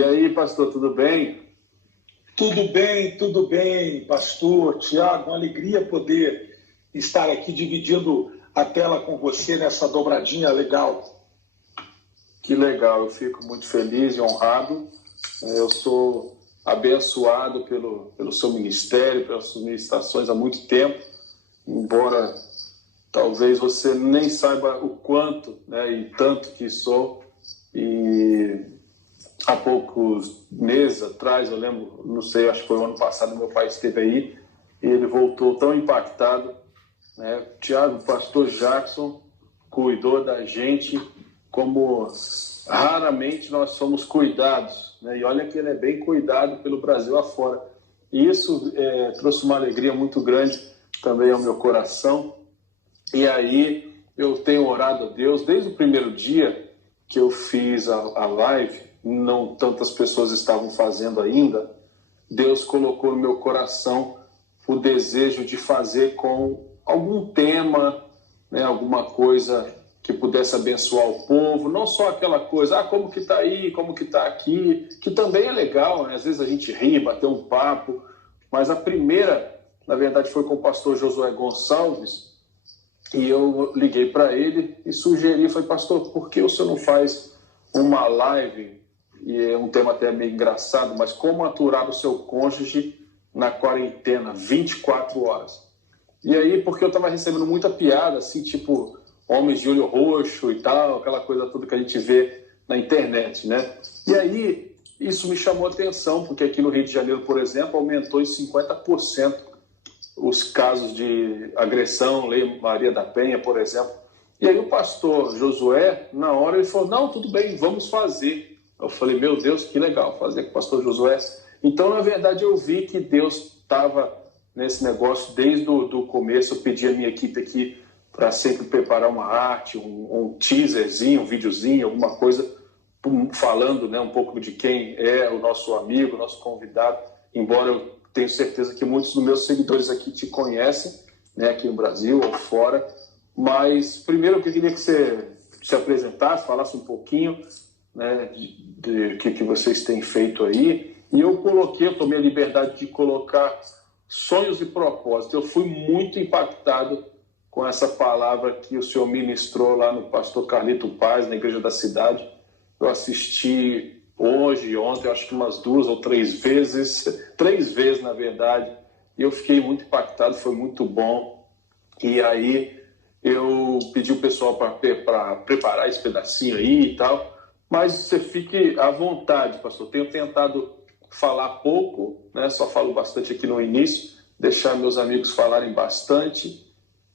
E aí, pastor, tudo bem? Tudo bem, pastor Tiago. Uma alegria poder estar aqui dividindo a tela com você nessa dobradinha legal. Que legal, eu fico muito feliz e honrado. Eu sou abençoado pelo seu ministério, pelas suas ministrações há muito tempo, embora talvez você nem saiba o quanto, né, e tanto que sou. E há poucos meses atrás, eu lembro, não sei, acho que foi o ano passado, meu pai esteve aí e ele voltou tão impactado, né? Tiago, o pastor Jackson cuidou da gente como raramente nós somos cuidados, né? E olha que ele é bem cuidado pelo Brasil afora. E isso trouxe uma alegria muito grande também ao meu coração. E aí eu tenho orado a Deus desde o primeiro dia que eu fiz a live. Não tantas pessoas estavam fazendo ainda. Deus colocou no meu coração o desejo de fazer com algum tema, né, alguma coisa que pudesse abençoar o povo, não só aquela coisa, como que está aí, como que está aqui, que também é legal, né? Às vezes a gente ri, bater um papo, mas a primeira, na verdade, foi com o pastor Josué Gonçalves, e eu liguei para ele e sugeri, falei, pastor, por que o senhor não faz uma live, e é um tema até meio engraçado, mas como aturar o seu cônjuge na quarentena, 24 horas. E aí, porque eu estava recebendo muita piada, assim, tipo, homens de olho roxo e tal, aquela coisa toda que a gente vê na internet, né? E aí, isso me chamou a atenção, porque aqui no Rio de Janeiro, por exemplo, aumentou em 50% os casos de agressão, Lei Maria da Penha, por exemplo. E aí o pastor Josué, na hora, ele falou, não, tudo bem, vamos fazer. Eu falei, meu Deus, que legal fazer com o pastor Josué. Então, na verdade, eu vi que Deus estava nesse negócio desde o começo. Eu pedi a minha equipe aqui para sempre preparar uma arte, um teaserzinho, um videozinho, alguma coisa, falando, né, um pouco de quem é o nosso amigo, o nosso convidado, embora eu tenho certeza que muitos dos meus seguidores aqui te conhecem, né, aqui no Brasil ou fora. Mas primeiro eu queria que você se apresentasse, falasse um pouquinho, né, de que vocês têm feito aí. E eu tomei a liberdade de colocar sonhos e propósitos. Eu fui muito impactado com essa palavra que o senhor ministrou lá no pastor Carlito Paz, na Igreja da Cidade. Eu assisti hoje e ontem, acho que umas 2 ou 3 vezes, 3 vezes na verdade, e eu fiquei muito impactado, foi muito bom. E aí eu pedi o pessoal para preparar esse pedacinho aí e tal, mas você fique à vontade, pastor. Tenho tentado falar pouco, né? Só falo bastante aqui no início, deixar meus amigos falarem bastante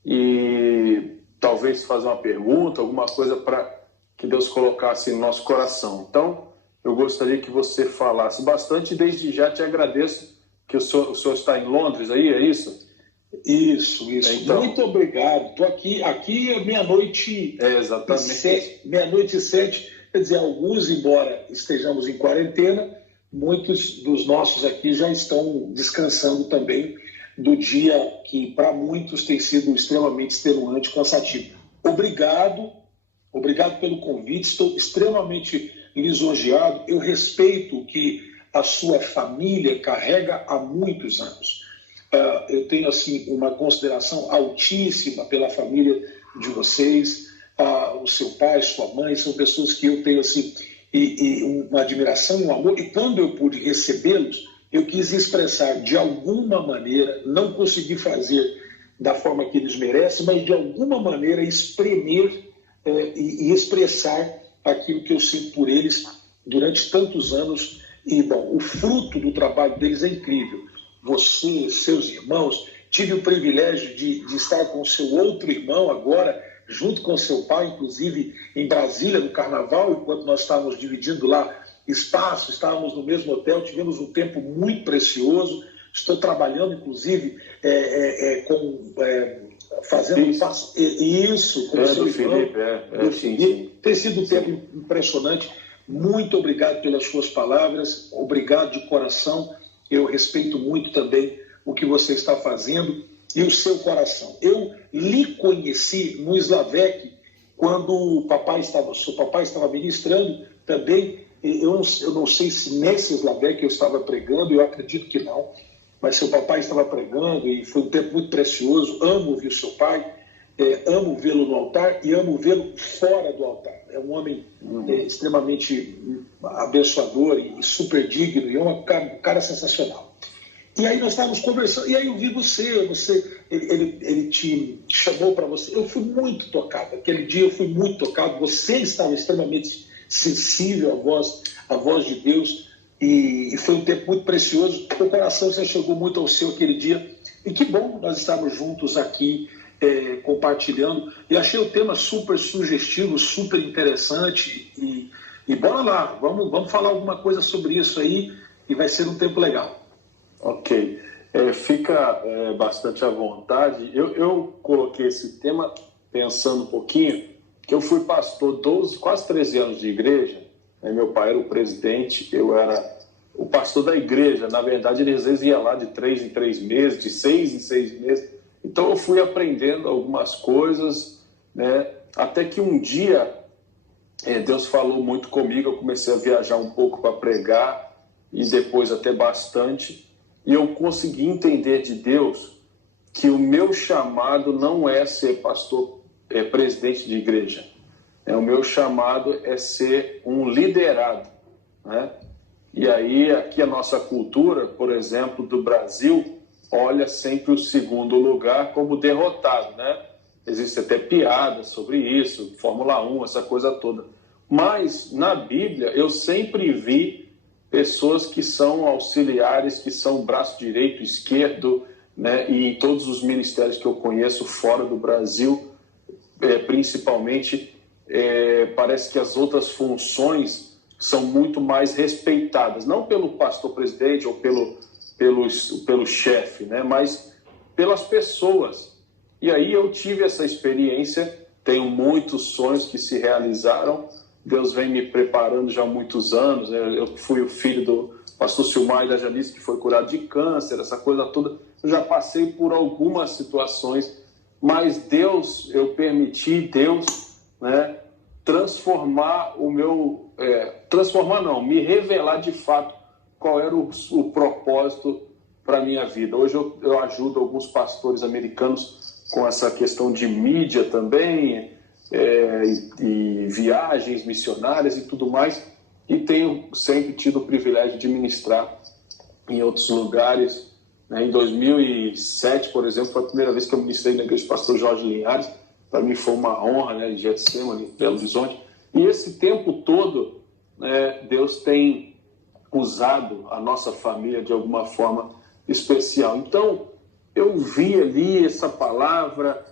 e talvez fazer uma pergunta, alguma coisa para que Deus colocasse no nosso coração. Então, eu gostaria que você falasse bastante e desde já te agradeço que o senhor está em Londres aí, é isso? Isso. Então, muito obrigado. Estou aqui é meia-noite. Exatamente. Meia-noite e 7. Quer dizer, alguns, embora estejamos em quarentena, muitos dos nossos aqui já estão descansando também do dia que, para muitos, tem sido extremamente extenuante e cansativo. Obrigado pelo convite. Estou extremamente lisonjeado. Eu respeito o que a sua família carrega há muitos anos. Eu tenho assim uma consideração altíssima pela família de vocês, o seu pai, sua mãe, são pessoas que eu tenho assim uma admiração, um amor, e quando eu pude recebê-los, eu quis expressar de alguma maneira, não consegui fazer da forma que eles merecem, mas de alguma maneira espremer e expressar aquilo que eu sinto por eles durante tantos anos. E, bom, o fruto do trabalho deles é incrível. Você, seus irmãos, tive o privilégio de estar com o seu outro irmão agora, junto com seu pai, inclusive em Brasília, no Carnaval, enquanto nós estávamos dividindo lá espaço, estávamos no mesmo hotel, tivemos um tempo muito precioso. Estou trabalhando, inclusive, fazendo isso com o seu irmão. Felipe. Tem sido um tempo impressionante. Muito obrigado pelas suas palavras, obrigado de coração. Eu respeito muito também o que você está fazendo e o seu coração. Eu lhe conheci no Slavec quando seu papai estava ministrando também eu não sei se nesse Islabé que eu estava pregando, eu acredito que não, mas seu papai estava pregando e foi um tempo muito precioso. Amo ouvir seu pai, amo vê-lo no altar e amo vê-lo fora do altar. É um homem extremamente abençoador e super digno, e é um cara sensacional. E aí nós estávamos conversando, e aí eu vi ele te chamou para você. Eu fui muito tocado, aquele dia eu fui muito tocado, você estava extremamente sensível à voz de Deus, e foi um tempo muito precioso. O coração se chegou muito ao seu aquele dia, e que bom nós estarmos juntos aqui, compartilhando. E achei o tema super sugestivo, super interessante, e bora lá, vamos falar alguma coisa sobre isso aí, e vai ser um tempo legal. Ok, fica bastante à vontade. Eu coloquei esse tema pensando um pouquinho, que eu fui pastor quase 13 anos de igreja, né? Meu pai era o presidente, eu era o pastor da igreja. Na verdade, ele às vezes ia lá de 3 em 3 meses, de 6 em 6 meses. Então eu fui aprendendo algumas coisas, né? Até que um dia Deus falou muito comigo, eu comecei a viajar um pouco para pregar, e depois até bastante, e eu consegui entender de Deus que o meu chamado não é ser pastor, presidente de igreja. O meu chamado é ser um liderado, né? E aí, aqui a nossa cultura, por exemplo, do Brasil, olha sempre o segundo lugar como derrotado, né? Existe até piada sobre isso, Fórmula 1, essa coisa toda. Mas, na Bíblia, eu sempre vi pessoas que são auxiliares, que são braço direito, esquerdo, né? E em todos os ministérios que eu conheço fora do Brasil, principalmente, parece que as funções são muito mais respeitadas, não pelo pastor presidente ou pelo chefe, né? Mas pelas pessoas. E aí eu tive essa experiência, tenho muitos sonhos que se realizaram. Deus vem me preparando já há muitos anos. Eu fui o filho do pastor Silmar e da Janice, que foi curado de câncer, essa coisa toda. Eu já passei por algumas situações, mas eu permiti Deus, né, transformar me revelar de fato qual era o propósito para a minha vida. Hoje eu ajudo alguns pastores americanos com essa questão de mídia também, e viagens missionárias e tudo mais, e tenho sempre tido o privilégio de ministrar em outros lugares, né? Em 2007, por exemplo, foi a primeira vez que eu ministrei na igreja do pastor Jorge Linhares. Para mim foi uma honra, né, em Getsemane, em Belo Horizonte. E esse tempo todo, Deus tem usado a nossa família de alguma forma especial. Então, eu vi ali essa palavra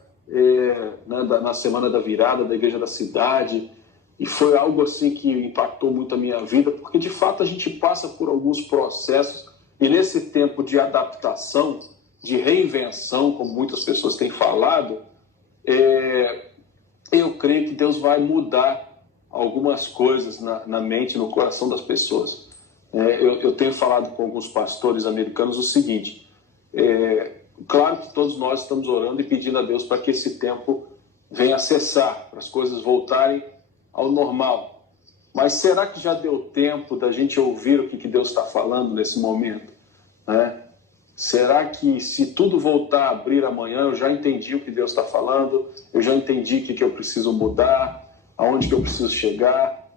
na Semana da Virada da Igreja da Cidade, e foi algo assim que impactou muito a minha vida, porque de fato a gente passa por alguns processos, e nesse tempo de adaptação, de reinvenção, como muitas pessoas têm falado, eu creio que Deus vai mudar algumas coisas na mente, no coração das pessoas. Eu tenho falado com alguns pastores americanos o seguinte: claro que todos nós estamos orando e pedindo a Deus para que esse tempo venha cessar, para as coisas voltarem ao normal. Mas será que já deu tempo da gente ouvir o que Deus está falando nesse momento, né? Será que se tudo voltar a abrir amanhã, eu já entendi o que Deus está falando, eu já entendi o que eu preciso mudar, aonde que eu preciso chegar?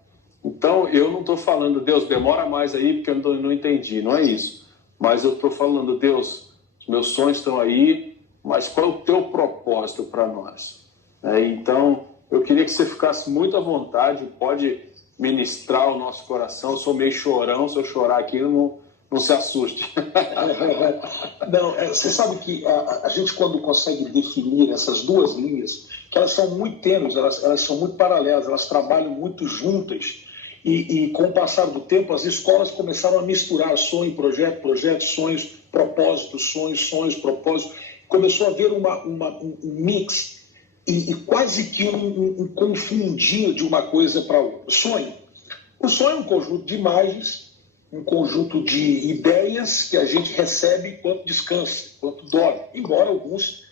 Então, eu não estou falando, Deus, demora mais aí porque eu não entendi, não é isso. Mas eu estou falando, Deus, os meus sonhos estão aí, mas qual é o teu propósito para nós? Então, eu queria que você ficasse muito à vontade, pode ministrar o nosso coração. Eu sou meio chorão, se eu chorar aqui, não se assuste. Não, você sabe que a gente, quando consegue definir essas duas linhas, que elas são muito tênues, elas são muito paralelas, elas trabalham muito juntas, e com o passar do tempo as escolas começaram a misturar sonho, projeto, sonhos, propósitos, sonhos, propósitos. Começou a haver um mix e quase que um confundir de uma coisa para outra. O sonho é um conjunto de imagens, um conjunto de ideias que a gente recebe enquanto descansa, enquanto dorme. Embora alguns,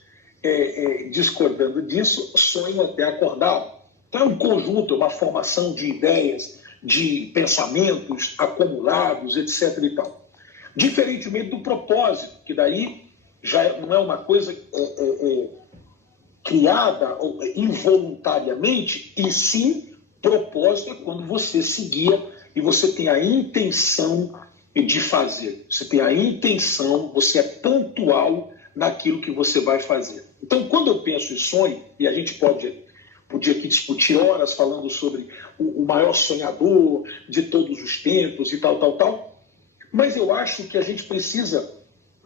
discordando disso, sonham até acordar. Então é um conjunto, uma formação de ideias, de pensamentos acumulados, etc. e tal. Diferentemente do propósito, que daí já não é uma coisa criada involuntariamente, e sim propósito é quando você se guia e você tem a intenção de fazer. Você tem a intenção, você é pontual naquilo que você vai fazer. Então, quando eu penso em sonho, e a gente podia aqui discutir horas falando sobre o maior sonhador de todos os tempos e tal, mas eu acho que a gente precisa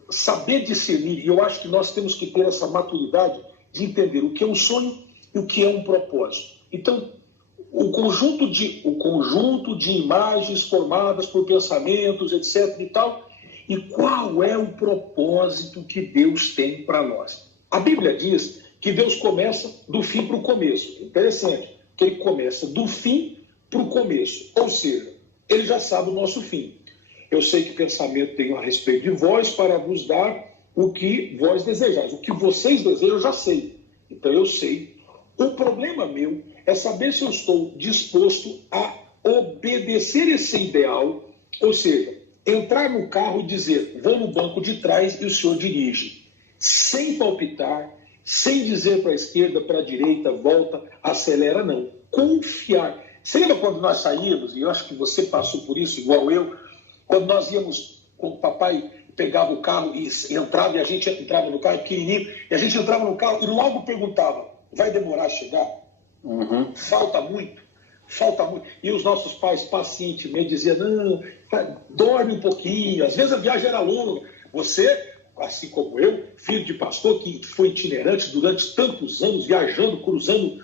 saber discernir, e eu acho que nós temos que ter essa maturidade de entender o que é um sonho e o que é um propósito. Então, o conjunto de imagens formadas por pensamentos, etc. e tal, e qual é o propósito que Deus tem para nós. A Bíblia diz que Deus começa do fim para o começo. Interessante, que ele começa do fim para o começo, ou seja, ele já sabe o nosso fim. Eu sei que pensamento tenho a respeito de vós para vos dar o que vós desejais. O que vocês desejam eu já sei, então eu sei. O problema meu é saber se eu estou disposto a obedecer esse ideal, ou seja, entrar no carro e dizer, vou no banco de trás e o senhor dirige, sem palpitar, sem dizer para a esquerda, para a direita, volta, acelera, não. Confiar. Você lembra quando nós saímos, e eu acho que você passou por isso, igual eu, quando nós íamos com o papai, pegava o carro e entrava, e a gente entrava no carro pequenininho, e a gente entrava no carro e logo perguntava, vai demorar a chegar? Uhum. Falta muito. E os nossos pais pacientemente diziam, não, dorme um pouquinho, às vezes a viagem era longa. Você, assim como eu, filho de pastor que foi itinerante durante tantos anos, viajando, cruzando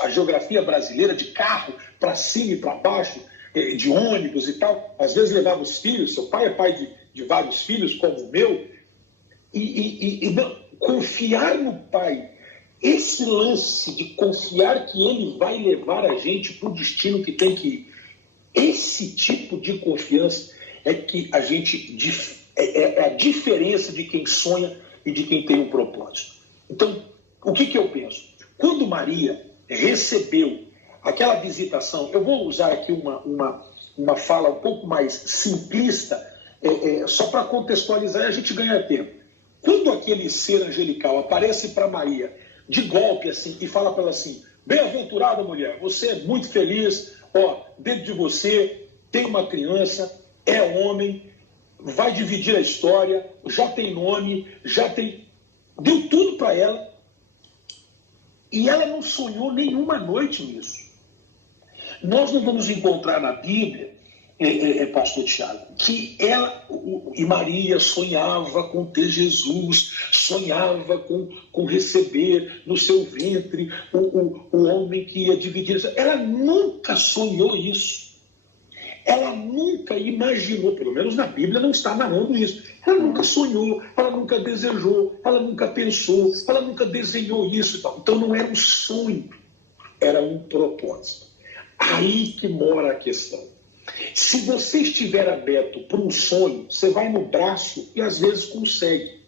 a geografia brasileira de carro, para cima e para baixo, de ônibus e tal, às vezes levava os filhos, seu pai é pai de vários filhos, como o meu, e confiar no pai, esse lance de confiar que ele vai levar a gente para o destino que tem que ir, esse tipo de confiança é que a gente é a diferença de quem sonha e de quem tem um propósito. Então, o que eu penso? Quando Maria recebeu aquela visitação, eu vou usar aqui uma fala um pouco mais simplista, só para contextualizar e a gente ganha tempo. Quando aquele ser angelical aparece para Maria, de golpe assim, e fala para ela assim, bem-aventurada mulher, você é muito feliz, dentro de você tem uma criança, é homem, vai dividir a história, já tem nome, deu tudo para ela, e ela não sonhou nenhuma noite nisso. Nós não vamos encontrar na Bíblia, pastor Tiago, que ela e Maria sonhava com ter Jesus, sonhava com receber no seu ventre o homem que ia dividir. Ela nunca sonhou isso. Ela nunca imaginou, pelo menos na Bíblia não está narrando isso. Ela nunca sonhou, ela nunca desejou, ela nunca pensou, ela nunca desenhou isso e tal. Então não era um sonho, era um propósito. Aí que mora a questão. Se você estiver aberto para um sonho, você vai no braço e às vezes consegue.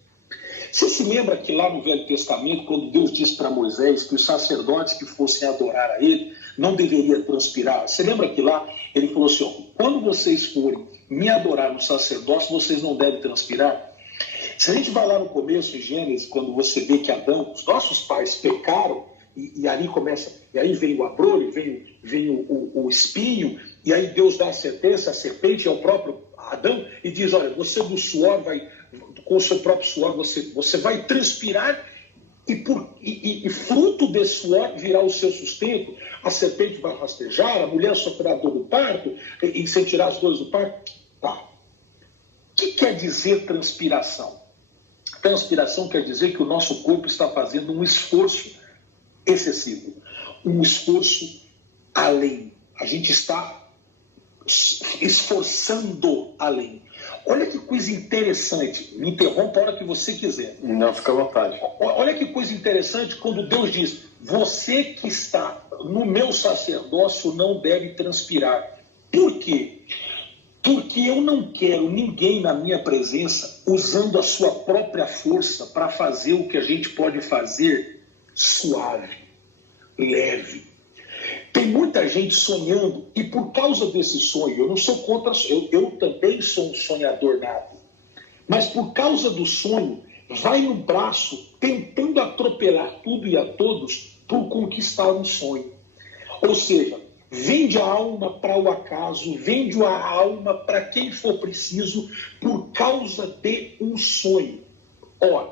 Você se lembra que lá no Velho Testamento, quando Deus disse para Moisés que os sacerdotes que fossem adorar a ele não deveriam transpirar? Você lembra que lá ele falou assim, quando vocês forem me adorar no sacerdócio, vocês não devem transpirar? Se a gente vai lá no começo, em Gênesis, quando você vê que Adão, os nossos pais pecaram, e ali começa, e aí vem o abrolho, vem o espinho, e aí Deus dá a sentença, a serpente é o próprio Adão, e diz, olha, você do suor com o seu próprio suor, você vai transpirar, e fruto desse suor virá o seu sustento, a serpente vai rastejar, a mulher sofrerá dor do parto, e sentirá as dores do parto. Tá. O que quer dizer transpiração? Transpiração quer dizer que o nosso corpo está fazendo um esforço excessivo, um esforço além. A gente está esforçando além. Olha que coisa interessante. Me interrompa a hora que você quiser. Não, fica à vontade. Olha que coisa interessante quando Deus diz, você que está no meu sacerdócio não deve transpirar. Por quê? Porque eu não quero ninguém na minha presença usando a sua própria força para fazer o que a gente pode fazer suave, leve. Tem muita gente sonhando e por causa desse sonho, eu não sou contra, eu também sou um sonhador nato, mas por causa do sonho, vai no braço tentando atropelar tudo e a todos por conquistar um sonho. Ou seja, vende a alma para o acaso, vende a alma para quem for preciso por causa de um sonho. Ora,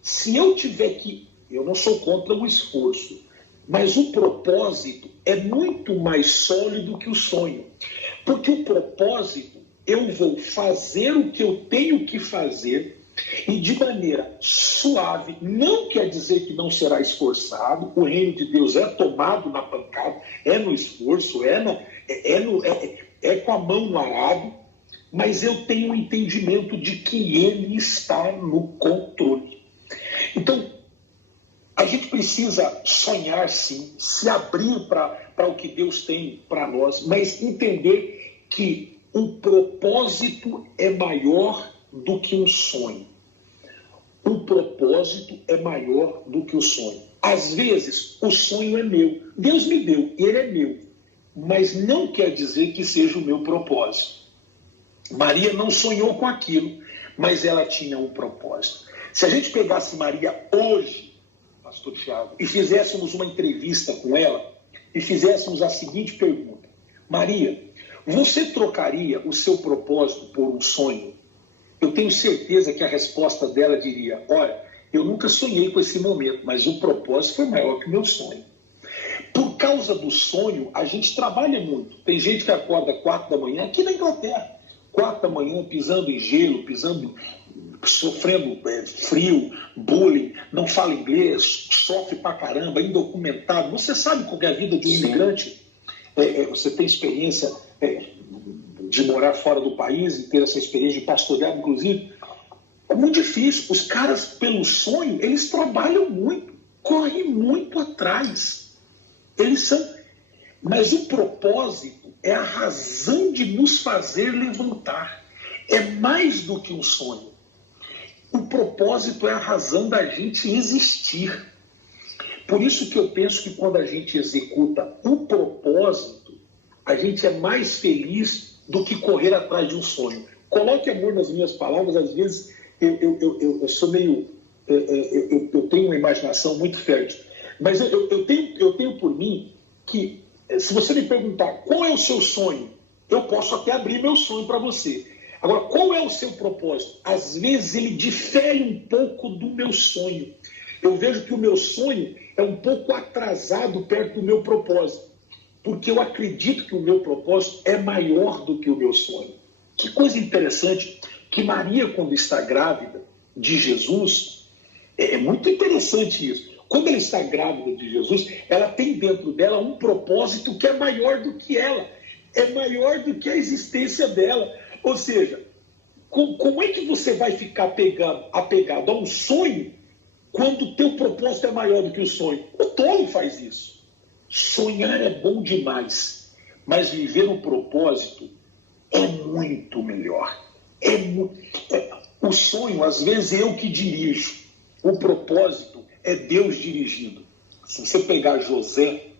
se eu tiver que... Eu não sou contra o esforço, mas o propósito é muito mais sólido que o sonho. Porque o propósito, eu vou fazer o que eu tenho que fazer e de maneira suave. Não quer dizer que não será esforçado. O reino de Deus é tomado na pancada, é no esforço, é com a mão no arado, mas eu tenho o entendimento de que ele está no controle. Então, a gente precisa sonhar, sim, se abrir para o que Deus tem para nós, mas entender que o propósito é maior do que um sonho. O propósito é maior do que o sonho. Às vezes, o sonho é meu. Deus me deu, ele é meu. Mas não quer dizer que seja o meu propósito. Maria não sonhou com aquilo, mas ela tinha um propósito. Se a gente pegasse Maria hoje, pastor Thiago, e fizéssemos uma entrevista com ela, e fizéssemos a seguinte pergunta: Maria, você trocaria o seu propósito por um sonho? Eu tenho certeza que a resposta dela diria: olha, eu nunca sonhei com esse momento, mas o propósito foi maior que o meu sonho. Por causa do sonho, a gente trabalha muito. Tem gente que acorda 4 da manhã, aqui na Inglaterra, 4 da manhã, pisando em gelo, sofrendo frio, bullying, não fala inglês, sofre pra caramba, indocumentado. Você sabe qual é a vida de um imigrante? Você tem experiência de morar fora do país e ter essa experiência de pastorear, inclusive. É muito difícil. Os caras, pelo sonho, eles trabalham muito, correm muito atrás. Eles são... Mas o propósito é a razão de nos fazer levantar. É mais do que um sonho. O propósito é a razão da gente existir. Por isso que eu penso que quando a gente executa o propósito, a gente é mais feliz do que correr atrás de um sonho. Coloque amor nas minhas palavras. Às vezes eu sou meio... Eu tenho uma imaginação muito fértil. Mas eu tenho por mim que, se você me perguntar qual é o seu sonho, eu posso até abrir meu sonho para você. Agora, qual é o seu propósito? Às vezes ele difere um pouco do meu sonho. Eu vejo que o meu sonho é um pouco atrasado perto do meu propósito, porque eu acredito que o meu propósito é maior do que o meu sonho. Que coisa interessante, que Maria, quando está grávida de Jesus, é muito interessante isso. Quando ela está grávida de Jesus, ela tem dentro dela um propósito que é maior do que ela, é maior do que a existência dela. Ou seja, como é que você vai ficar apegado a um sonho quando o teu propósito é maior do que o sonho? O tolo faz isso. Sonhar é bom demais, mas viver um propósito é muito melhor. O sonho, às vezes, é eu que dirijo. O propósito é Deus dirigindo. Se você pegar José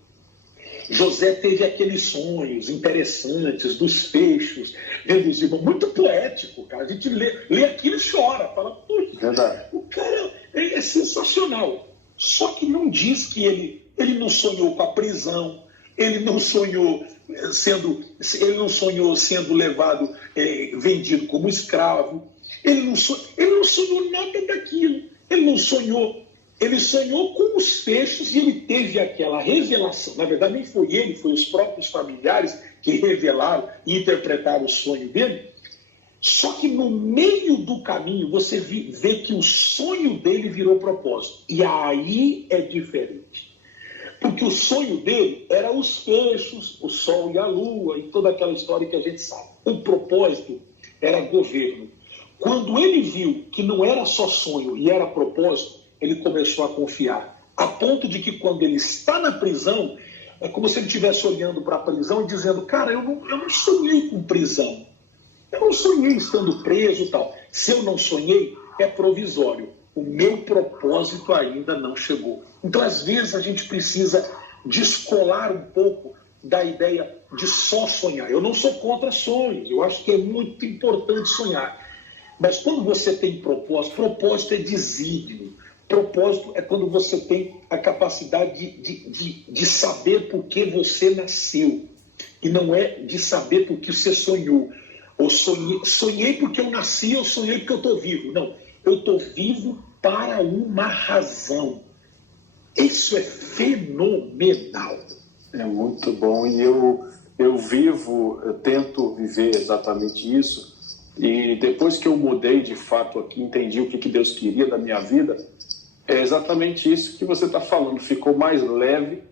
teve aqueles sonhos interessantes dos fechos, vendo os irmãos, muito poético, cara. A gente lê aquilo e chora, fala, puxa, o cara é sensacional. Só que não diz que ele não sonhou com a prisão, ele não sonhou sendo levado, vendido como escravo, ele não sonhou nada daquilo, ele sonhou com os fechos e ele teve aquela revelação. Na verdade, nem foi ele, foi os próprios familiares que revelaram e interpretaram o sonho dele. Só que no meio do caminho você vê que o sonho dele virou propósito. E aí é diferente. Porque o sonho dele era os fechos, o sol e a lua e toda aquela história que a gente sabe. O propósito era governo. Quando ele viu que não era só sonho e era propósito, ele começou a confiar. A ponto de que quando ele está na prisão, é como se ele estivesse olhando para a prisão e dizendo, cara, eu não sonhei com prisão. Eu não sonhei estando preso e tal. Se eu não sonhei, é provisório. O meu propósito ainda não chegou. Então, às vezes, a gente precisa descolar um pouco da ideia de só sonhar. Eu não sou contra sonhos, eu acho que é muito importante sonhar. Mas quando você tem propósito é desígnio. Propósito é quando você tem a capacidade de saber por que você nasceu. E não é de saber por que você sonhou. Ou sonhei porque eu nasci, eu sonhei porque eu estou vivo. Não, eu estou vivo para uma razão. Isso é fenomenal. É muito bom. E eu tento viver exatamente isso. E depois que eu mudei de fato aqui, entendi o que Deus queria da minha vida, é exatamente isso que você está falando. Ficou mais leve,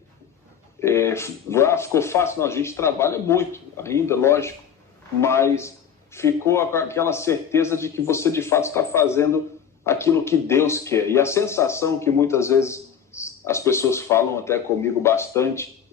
ficou fácil. Não, a gente trabalha muito ainda, lógico, mas ficou aquela certeza de que você de fato está fazendo aquilo que Deus quer. E a sensação que muitas vezes as pessoas falam até comigo bastante,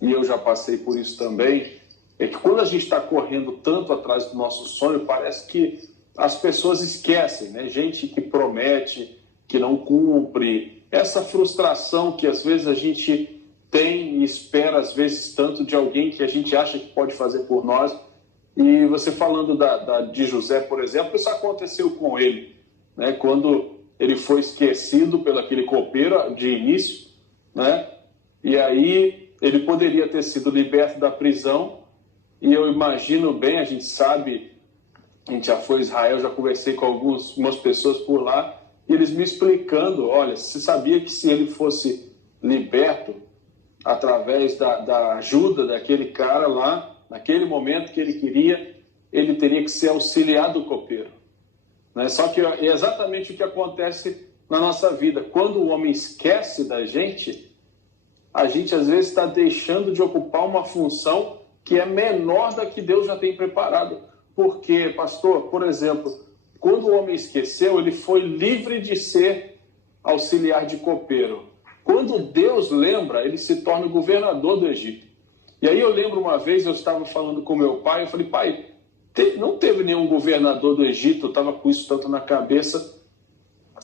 e eu já passei por isso também, é que quando a gente está correndo tanto atrás do nosso sonho, parece que as pessoas esquecem, né? Gente que promete, que não cumpre, essa frustração que às vezes a gente tem e espera às vezes tanto de alguém que a gente acha que pode fazer por nós. E você falando de José, por exemplo, isso aconteceu com ele, né? Quando ele foi esquecido pelo aquele copeiro de início, né? E aí ele poderia ter sido liberto da prisão. E eu imagino bem, a gente sabe, a gente já foi a Israel, já conversei com algumas pessoas por lá, e eles me explicando, olha, você sabia que se ele fosse liberto através da ajuda daquele cara lá, naquele momento que ele queria, ele teria que ser auxiliar do copeiro. Né? Só que é exatamente o que acontece na nossa vida. Quando o homem esquece da gente, a gente às vezes está deixando de ocupar uma função que é menor da que Deus já tem preparado. Porque, pastor, por exemplo, quando o homem esqueceu, ele foi livre de ser auxiliar de copeiro. Quando Deus lembra, ele se torna governador do Egito. E aí eu lembro uma vez, eu estava falando com meu pai, eu falei, pai, não teve nenhum governador do Egito, eu estava com isso tanto na cabeça.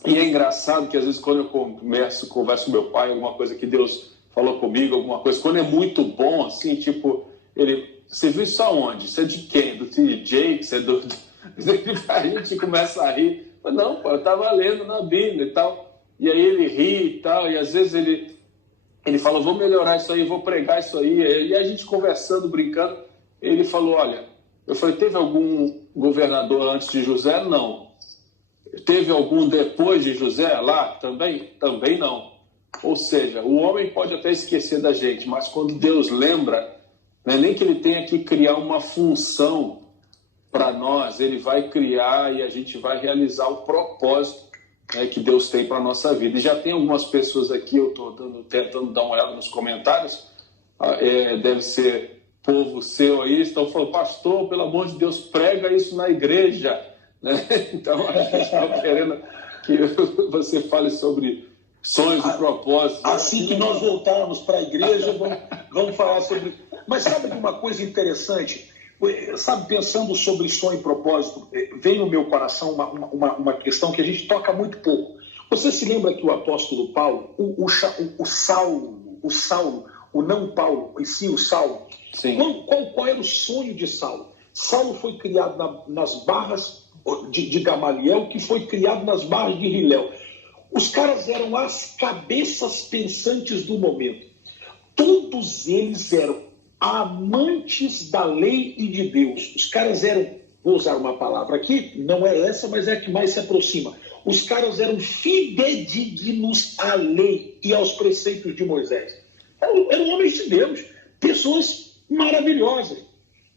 E é engraçado que às vezes quando eu converso com meu pai, alguma coisa que Deus falou comigo, alguma coisa, quando é muito bom, assim, tipo... Você viu isso aonde? Isso é de quem? Do TJ? Isso é do... A gente começa a rir. Não, pô, eu estava lendo na Bíblia e tal. E aí ele ri e tal. E às vezes ele fala, vou melhorar isso aí, vou pregar isso aí. E a gente conversando, brincando, ele falou, olha, eu falei, teve algum governador antes de José? Não. Teve algum depois de José lá? Também? Também não. Ou seja, o homem pode até esquecer da gente, mas quando Deus lembra... Não é nem que ele tenha que criar uma função para nós, ele vai criar e a gente vai realizar o propósito, né, que Deus tem para a nossa vida. E já tem algumas pessoas aqui, eu estou tentando dar uma olhada nos comentários, deve ser povo seu aí, estão falando, pastor, pelo amor de Deus, prega isso na igreja. Né? Então, a gente está querendo que você fale sobre sonhos e propósitos. Assim que nós voltarmos para a igreja, vamos falar sobre... Mas sabe uma coisa interessante? Sabe, pensando sobre sonho e propósito, vem no meu coração uma questão que a gente toca muito pouco. Você se lembra que o apóstolo Paulo, o Saulo, o não Paulo, e sim o Saulo, sim. Qual era o sonho de Saulo? Saulo foi criado nas barras de Gamaliel, que foi criado nas barras de Hilel. Os caras eram as cabeças pensantes do momento. Todos eles eram amantes da lei e de Deus. Os caras eram, vou usar uma palavra aqui, não é essa, mas é a que mais se aproxima. Os caras eram fidedignos à lei e aos preceitos de Moisés. Eram homens de Deus, pessoas maravilhosas.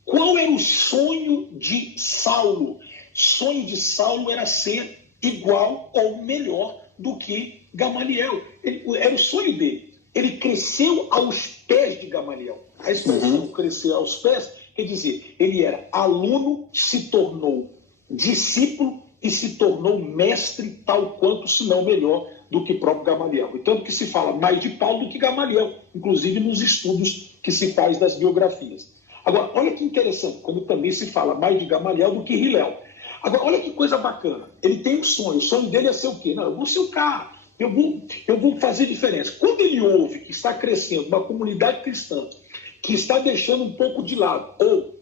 Qual era o sonho de Saulo? O sonho de Saulo era ser igual ou melhor do que Gamaliel. Era o sonho dele. Ele cresceu aos pés de Gamaliel. A expressão crescer aos pés quer dizer, ele era aluno, se tornou discípulo e se tornou mestre, tal quanto, se não melhor, do que próprio Gamaliel. E tanto que se fala mais de Paulo do que Gamaliel, inclusive nos estudos que se faz das biografias. Agora, olha que interessante, como também se fala mais de Gamaliel do que Hilel. Agora, olha que coisa bacana. Ele tem um sonho. O sonho dele é ser o quê? Não, eu vou ser o cara. eu vou fazer diferença. Quando ele ouve que está crescendo uma comunidade cristã que está deixando um pouco de lado, ou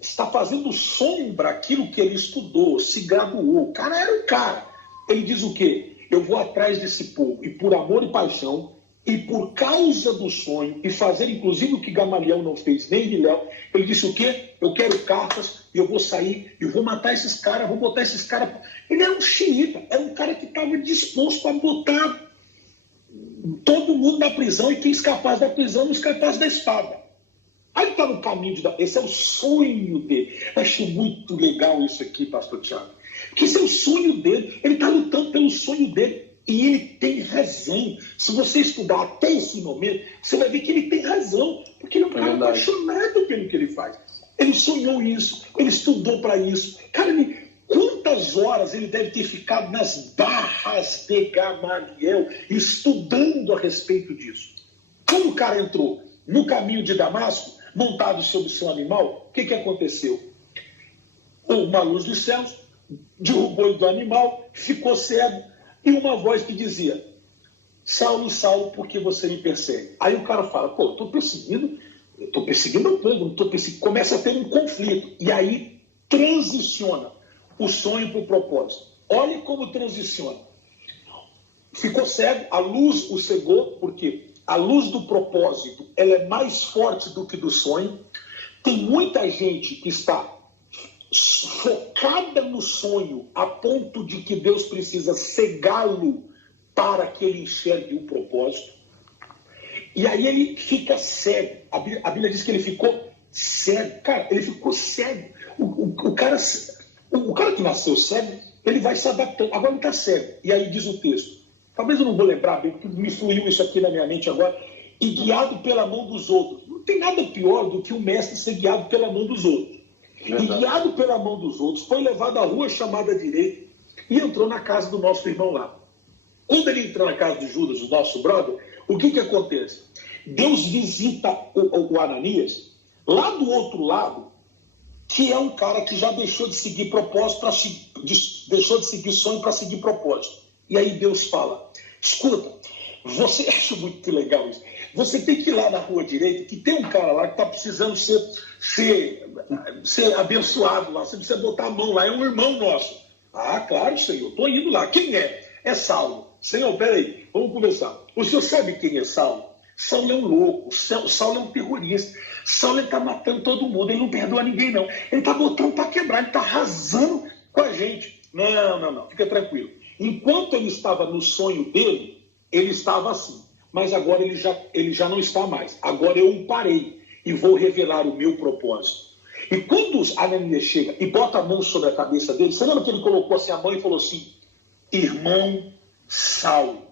está fazendo sombra aquilo que ele estudou, se graduou, o cara era um cara. Ele diz o quê? Eu vou atrás desse povo, e por amor e paixão, e por causa do sonho, e fazer inclusive o que Gamaliel não fez, nem Hilel, ele disse o quê? Eu quero cartas, e eu vou sair, e eu vou matar esses caras, vou botar esses caras... Ele era um xiita, era um cara que estava disposto a botar todo mundo na prisão, e quem escapasse da prisão não escapasse da espada. Aí ele está no caminho de... Esse é o sonho dele. Eu acho muito legal isso aqui, pastor Tiago. Porque esse é o sonho dele. Ele está lutando pelo sonho dele. E ele tem razão. Se você estudar até esse momento, você vai ver que ele tem razão. Porque ele é um cara apaixonado pelo que ele faz. Ele sonhou isso. Ele estudou para isso. Cara, quantas horas ele deve ter ficado nas barras de Gamaliel estudando a respeito disso? Quando o cara entrou no caminho de Damasco, montado sobre o seu animal, o que aconteceu? Uma luz dos céus derrubou ele do animal, ficou cego, e uma voz que dizia: Saulo, Saulo, por que você me persegue? Aí o cara fala: pô, eu estou perseguindo o povo, não estou perseguindo. Começa a ter um conflito, e aí transiciona o sonho para o propósito. Olha como transiciona. Ficou cego, a luz o cegou, porque a luz do propósito ela é mais forte do que do sonho. Tem muita gente que está focada no sonho a ponto de que Deus precisa cegá-lo para que ele enxergue o propósito. E aí ele fica cego. A Bíblia diz que ele ficou cego. Cara, ele ficou cego. O cara que nasceu cego, ele vai se adaptando. Agora ele está cego. E aí diz o texto. Talvez eu não vou lembrar bem, porque me fluiu isso aqui na minha mente agora. E guiado pela mão dos outros. Não tem nada pior do que o mestre ser guiado pela mão dos outros. Verdade. E guiado pela mão dos outros, foi levado à rua chamada direita e entrou na casa do nosso irmão lá. Quando ele entrou na casa de Judas, o nosso brother, o que acontece? Deus visita o Ananias lá do outro lado, que é um cara que já deixou de seguir propósito, deixou de seguir sonho para seguir propósito. E aí Deus fala: escuta, você acha muito legal isso? Você tem que ir lá na rua direita, que tem um cara lá que está precisando ser abençoado lá. Você precisa botar a mão lá, é um irmão nosso. Ah, claro, Senhor, estou indo lá. Quem é? É Saulo. Senhor, peraí, vamos conversar. O senhor sabe quem é Saulo? Saulo é um louco, Saulo é um terrorista. Saulo está matando todo mundo, ele não perdoa ninguém, não. Ele está botando para quebrar, ele está arrasando com a gente. Não, fica tranquilo. Enquanto ele estava no sonho dele, ele estava assim. Mas agora ele já não está mais. Agora eu o parei e vou revelar o meu propósito. E quando Ananias chega e bota a mão sobre a cabeça dele, você lembra que ele colocou assim a mão e falou assim: irmão Saulo,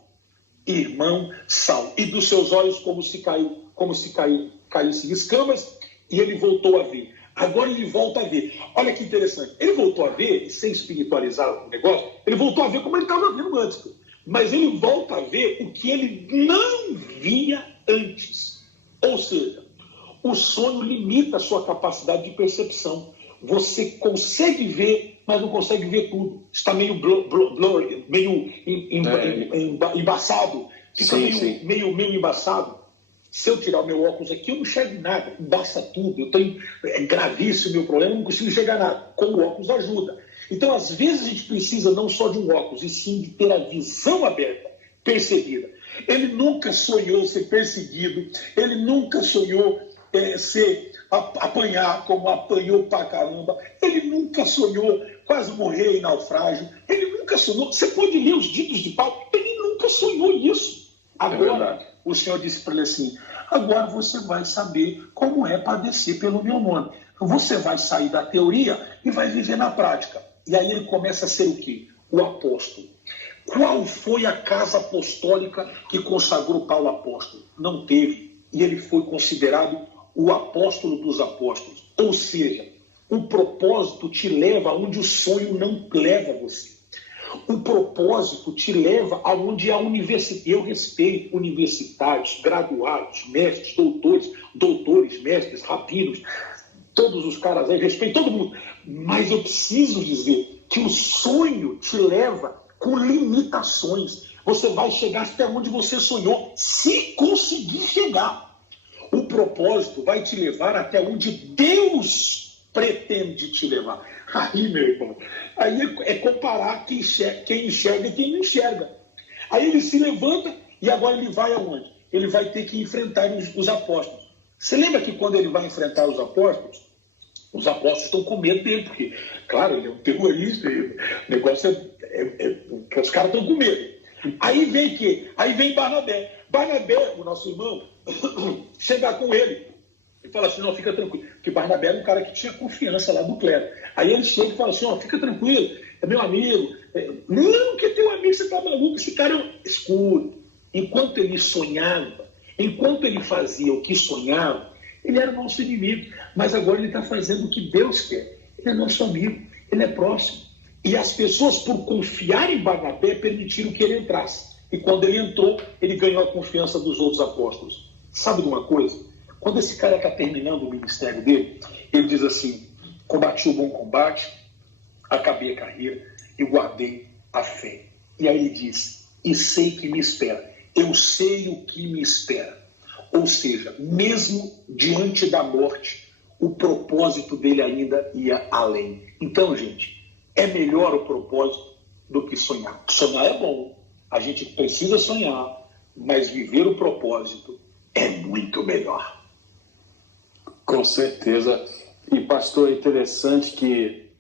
irmão Saulo. E dos seus olhos como se caíssem escamas, e ele voltou a ver. Agora ele volta a ver. Olha que interessante. Ele voltou a ver, sem espiritualizar o negócio, ele voltou a ver como ele estava vendo antes. Mas ele volta a ver o que ele não via antes. Ou seja, o sonho limita a sua capacidade de percepção. Você consegue ver, mas não consegue ver tudo. Está meio blurry, meio embaçado. Fica meio embaçado. Se eu tirar o meu óculos aqui, eu não enxergo nada. Embaça tudo. É gravíssimo o meu problema, eu não consigo enxergar nada. Com o óculos ajuda. Então, às vezes, a gente precisa não só de um óculos, e sim de ter a visão aberta, percebida. Ele nunca sonhou ser perseguido, ele nunca sonhou apanhar como apanhou pra caramba, ele nunca sonhou quase morrer em naufrágio, ele nunca sonhou. Você pode ler os ditos de Paulo, ele nunca sonhou isso. Agora, o Senhor disse para ele assim: agora você vai saber como é padecer pelo meu nome. Você vai sair da teoria e vai viver na prática. E aí ele começa a ser o quê? O apóstolo. Qual foi a casa apostólica que consagrou Paulo apóstolo? Não teve. E ele foi considerado o apóstolo dos apóstolos. Ou seja, o propósito te leva aonde o sonho não leva você. O propósito te leva aonde a universidade... Eu respeito universitários, graduados, mestres, doutores, mestres, rabinos, todos os caras aí, respeito todo mundo. Mas eu preciso dizer que o sonho te leva com limitações. Você vai chegar até onde você sonhou, se conseguir chegar. O propósito vai te levar até onde Deus pretende te levar. Aí, meu irmão, aí é comparar quem enxerga e quem não enxerga. Aí ele se levanta e agora ele vai aonde? Ele vai ter que enfrentar os apóstolos. Você lembra que quando ele vai enfrentar os apóstolos estão com medo dele, porque, claro, ele é um terrorista, o negócio os caras estão com medo. Aí vem Barnabé. Barnabé, o nosso irmão, chega com ele e fala assim, não, fica tranquilo. Porque Barnabé era um cara que tinha confiança lá do clero. Aí ele chega e fala assim, ó, fica tranquilo, é meu amigo. Não, que é teu amigo, você tá maluco, esse cara é escuro. Enquanto ele sonhava, enquanto ele fazia o que sonhava, ele era nosso inimigo. Mas agora ele está fazendo o que Deus quer. Ele é nosso amigo, ele é próximo. E as pessoas, por confiar em Barnabé, permitiram que ele entrasse. E quando ele entrou, ele ganhou a confiança dos outros apóstolos. Sabe de uma coisa? Quando esse cara está terminando o ministério dele, ele diz assim, combati o bom combate, acabei a carreira e guardei a fé. E aí ele diz, e sei que me espera. Eu sei o que me espera. Ou seja, mesmo diante da morte, o propósito dele ainda ia além. Então, gente, é melhor o propósito do que sonhar. Sonhar é bom, a gente precisa sonhar, mas viver o propósito é muito melhor. Com certeza. E, pastor, é interessante que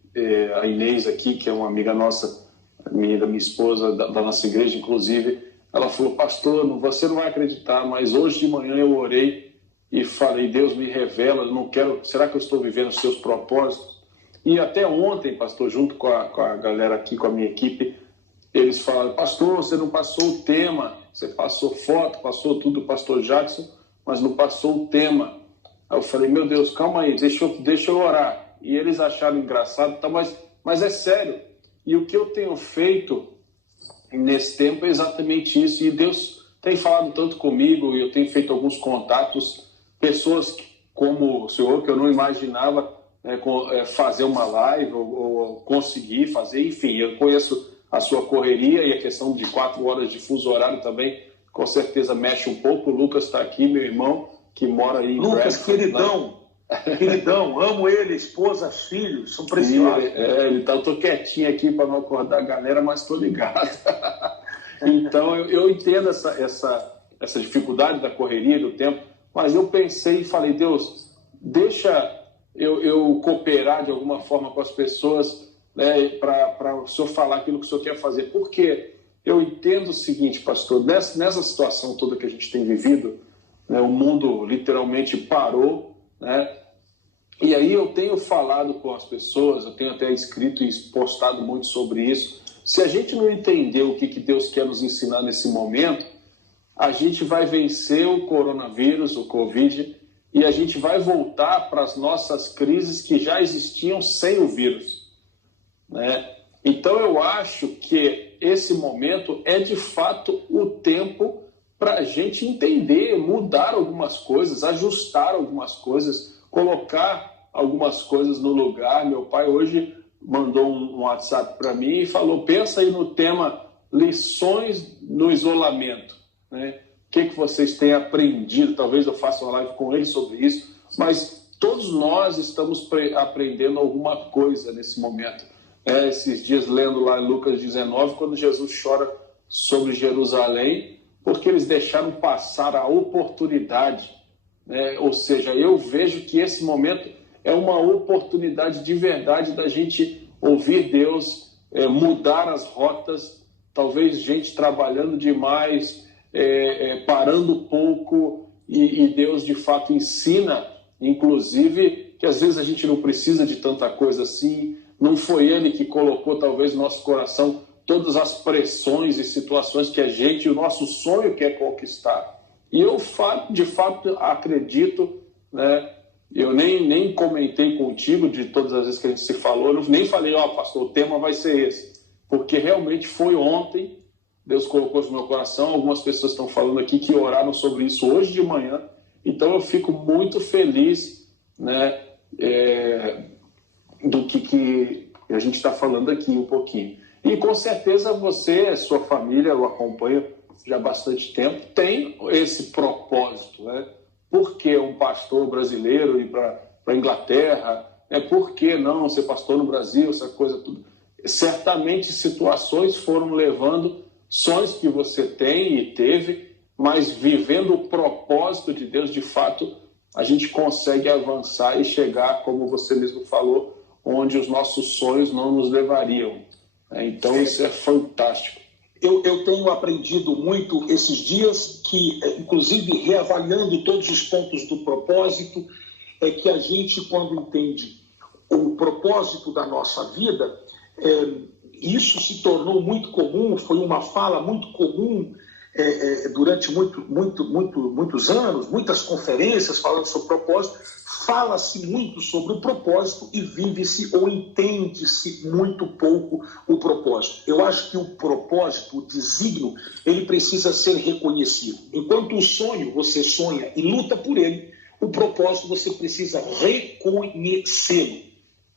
a Inês aqui, que é uma amiga nossa, minha esposa da nossa igreja, inclusive, ela falou, pastor, você não vai acreditar, mas hoje de manhã eu orei e falei, Deus me revela, não quero, será que eu estou vivendo os seus propósitos? E até ontem, pastor, junto com a galera aqui, com a minha equipe, eles falaram, pastor, você não passou o tema, você passou foto, passou tudo do pastor Jackson, mas não passou o tema. Aí eu falei, meu Deus, calma aí, deixa eu orar. E eles acharam engraçado, tá, mas é sério. E o que eu tenho feito nesse tempo é exatamente isso. E Deus tem falado tanto comigo, e eu tenho feito alguns contatos, pessoas como o senhor, que eu não imaginava fazer uma live ou conseguir fazer. Enfim, eu conheço a sua correria e a questão de 4 horas de fuso horário também, com certeza mexe um pouco. O Lucas está aqui, meu irmão, que mora aí em Lucas, queridão, queridão, amo ele, esposa, filhos, são preciosos. Eu tô quietinho aqui para não acordar a galera, mas estou ligado. Então, eu entendo essa dificuldade da correria, do tempo, mas eu pensei e falei, Deus, deixa eu cooperar de alguma forma com as pessoas, né, para o senhor falar aquilo que o senhor quer fazer. Porque eu entendo o seguinte, pastor, nessa situação toda que a gente tem vivido, né, o mundo literalmente parou, né? E aí eu tenho falado com as pessoas, eu tenho até escrito e postado muito sobre isso. Se a gente não entender o que Deus quer nos ensinar nesse momento, a gente vai vencer o coronavírus, o Covid, e a gente vai voltar para as nossas crises que já existiam sem o vírus, né? Então eu acho que esse momento é de fato o tempo para a gente entender, mudar algumas coisas, ajustar algumas coisas, colocar algumas coisas no lugar. Meu pai hoje mandou um WhatsApp para mim e falou, pensa aí no tema lições no isolamento, né? O que vocês têm aprendido? Talvez eu faça uma live com ele sobre isso, mas todos nós estamos aprendendo alguma coisa nesse momento. Esses dias lendo lá em Lucas 19, quando Jesus chora sobre Jerusalém, porque eles deixaram passar a oportunidade, né? Ou seja, eu vejo que esse momento é uma oportunidade de verdade da gente ouvir Deus, mudar as rotas, talvez gente trabalhando demais, parando pouco, e Deus de fato ensina, inclusive, que às vezes a gente não precisa de tanta coisa assim, não foi Ele que colocou talvez no nosso coração todas as pressões e situações que a gente, o nosso sonho quer conquistar. E eu, de fato, acredito, né? Eu nem comentei contigo de todas as vezes que a gente se falou, eu nem falei, pastor, o tema vai ser esse. Porque realmente foi ontem, Deus colocou isso no meu coração, algumas pessoas estão falando aqui que oraram sobre isso hoje de manhã, então eu fico muito feliz, né, do que a gente está falando aqui um pouquinho. E com certeza você, sua família, o acompanha já há bastante tempo, tem esse propósito, né? Por que um pastor brasileiro ir para a Inglaterra? Por que não ser pastor no Brasil, essa coisa tudo? Certamente situações foram levando sonhos que você tem e teve, mas vivendo o propósito de Deus, de fato, a gente consegue avançar e chegar, como você mesmo falou, onde os nossos sonhos não nos levariam. Então, isso é fantástico. Eu tenho aprendido muito esses dias que, inclusive, reavaliando todos os pontos do propósito, é que a gente, quando entende o propósito da nossa vida, isso se tornou muito comum, foi uma fala muito comum durante muitos anos, muitas conferências falando sobre propósito, fala-se muito sobre o propósito e vive-se ou entende-se muito pouco o propósito. Eu acho que o propósito, o desígnio, ele precisa ser reconhecido. Enquanto o sonho, você sonha e luta por ele, o propósito você precisa reconhecê-lo.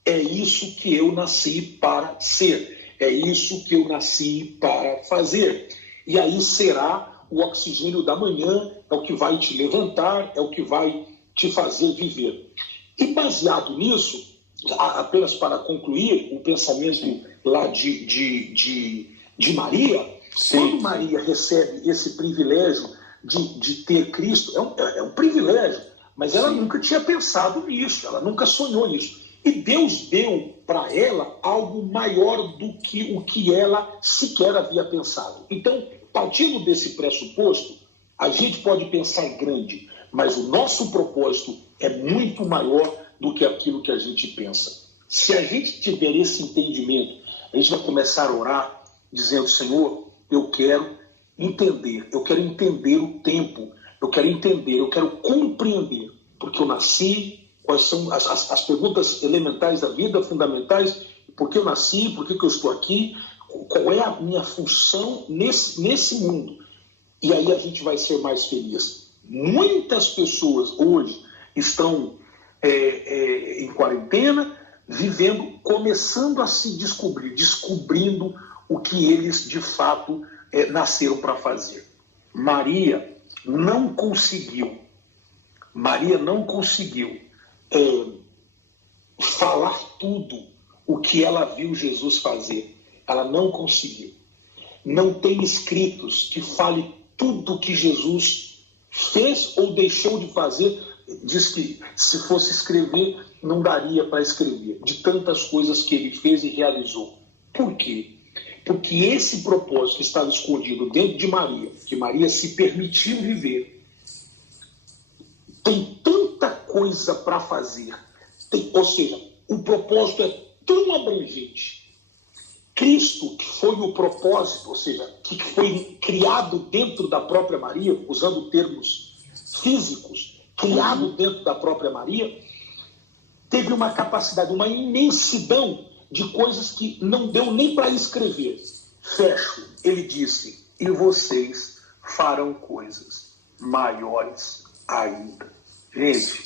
É isso que eu nasci para ser. É isso que eu nasci para fazer. E aí será o oxigênio da manhã, é o que vai te levantar, é o que vai te fazer viver. E baseado nisso, apenas para concluir o pensamento lá de Maria, sim, quando Maria recebe esse privilégio de ter Cristo, é um privilégio, mas ela nunca tinha pensado nisso, ela nunca sonhou nisso. E Deus deu para ela algo maior do que o que ela sequer havia pensado. Então, partindo desse pressuposto, a gente pode pensar grande, mas o nosso propósito é muito maior do que aquilo que a gente pensa. Se a gente tiver esse entendimento, a gente vai começar a orar dizendo: Senhor, eu quero entender o tempo, eu quero compreender, porque eu nasci, quais são as perguntas elementares da vida, fundamentais, por que eu nasci, por que eu estou aqui, qual é a minha função nesse mundo. E aí a gente vai ser mais feliz. Muitas pessoas hoje estão em quarentena, vivendo, começando a se descobrindo o que eles de fato nasceram para fazer. Maria não conseguiu falar tudo o que ela viu Jesus fazer. Ela não conseguiu. Não tem escritos que fale tudo o que Jesus fez ou deixou de fazer. Diz que se fosse escrever, não daria para escrever, de tantas coisas que ele fez e realizou. Por quê? Porque esse propósito que estava escondido dentro de Maria, que Maria se permitiu viver, tem tanta coisa para fazer. Ou seja, o propósito é tão abrangente. Cristo, que foi o propósito, ou seja, que foi criado dentro da própria Maria, usando termos físicos, criado dentro da própria Maria, teve uma capacidade, uma imensidão de coisas que não deu nem para escrever. Fecho, ele disse: e vocês farão coisas maiores ainda. Gente,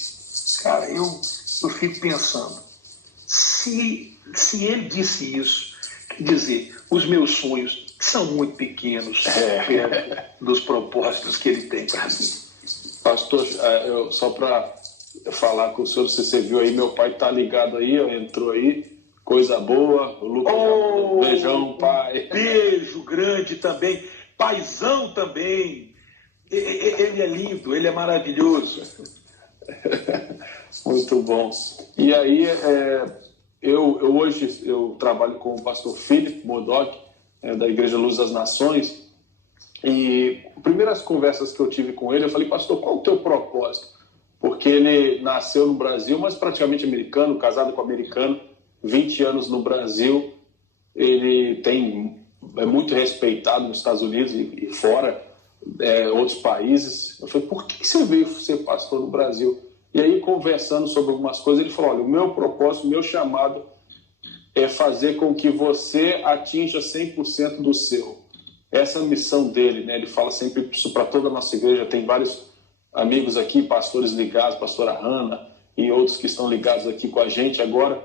cara, eu fico pensando, se ele disse isso, quer dizer, os meus sonhos são muito pequenos perto dos propósitos que ele tem para mim. Pastor, só para falar com o senhor, você viu aí, meu pai está ligado aí, entrou aí, coisa boa, o Lucas, beijão, pai. Beijo grande também, paizão também, ele é lindo, ele é maravilhoso. Muito bom. E aí, hoje eu trabalho com o pastor Philip Modoc, da Igreja Luz das Nações, e primeiras conversas que eu tive com ele, eu falei: pastor, qual é o teu propósito? Porque ele nasceu no Brasil, mas praticamente americano, casado com americano, 20 anos no Brasil, ele é muito respeitado nos Estados Unidos e fora, outros países. Eu falei: por que você veio ser pastor no Brasil? E aí, conversando sobre algumas coisas, ele falou: olha, o meu propósito, o meu chamado é fazer com que você atinja 100% do seu. Essa é a missão dele, né? Ele fala sempre isso para toda a nossa igreja. Tem vários amigos aqui, pastores ligados, pastora Hanna e outros que estão ligados aqui com a gente agora.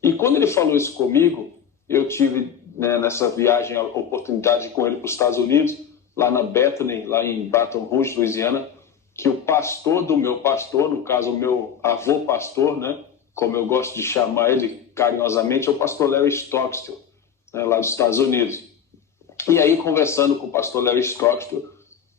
E quando ele falou isso comigo, eu tive né, nessa viagem, a oportunidade com ele para os Estados Unidos, lá na Bethany, lá em Baton Rouge, Louisiana, que o pastor do meu pastor, no caso o meu avô pastor, né, como eu gosto de chamar ele carinhosamente, é o pastor Larry Stockstill, né, lá dos Estados Unidos. E aí, conversando com o pastor Larry Stockstill,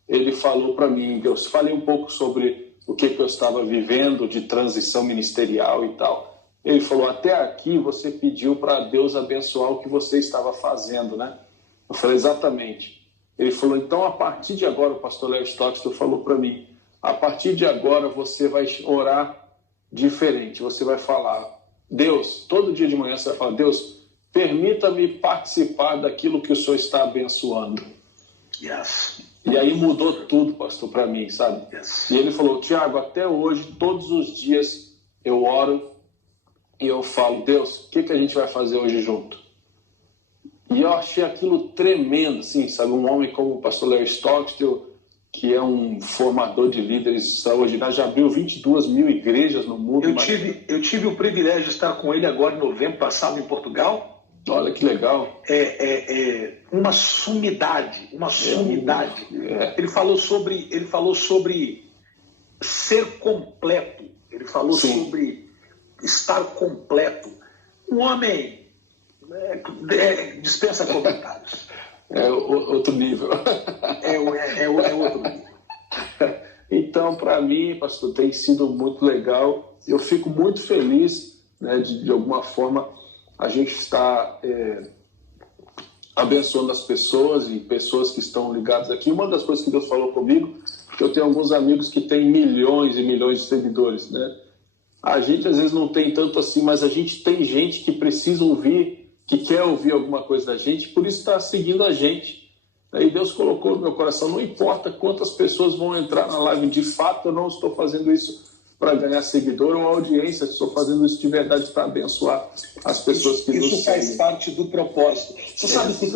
ele falou para mim, eu falei um pouco sobre o que eu estava vivendo de transição ministerial e tal. Ele falou, até aqui você pediu para Deus abençoar o que você estava fazendo, né? Eu falei, exatamente. Ele falou, então a partir de agora, o pastor Larry Stockstill falou para mim, a partir de agora você vai orar diferente, você vai falar, Deus, todo dia de manhã você vai falar, Deus, permita-me participar daquilo que o Senhor está abençoando. Yes. E aí mudou tudo, pastor, para mim, sabe? Yes. E ele falou, Tiago, até hoje, todos os dias eu oro e eu falo, Deus, o que a gente vai fazer hoje junto? E eu achei aquilo tremendo, assim, sabe? Um homem como o pastor Larry Stockstill, que é um formador de líderes extraordinários, já abriu 22 mil igrejas no mundo. Eu tive o privilégio de estar com ele agora em novembro passado em Portugal. Olha que legal. Uma sumidade. Ele falou sobre ser completo. Ele falou sobre estar completo. Um homem dispensa comentários. É outro nível. É outro nível. Então, para mim, pastor, tem sido muito legal. Eu fico muito feliz, né, de alguma forma, a gente está abençoando as pessoas e pessoas que estão ligadas aqui. Uma das coisas que Deus falou comigo, que eu tenho alguns amigos que têm milhões e milhões de seguidores, né? A gente às vezes não tem tanto assim, mas a gente tem gente que precisa ouvir, que quer ouvir alguma coisa da gente, por isso está seguindo a gente. Aí Deus colocou no meu coração, não importa quantas pessoas vão entrar na live, de fato eu não estou fazendo isso para ganhar seguidor ou audiência, estou fazendo isso de verdade para abençoar as pessoas que nos seguem. Isso faz parte do propósito. Você sabe que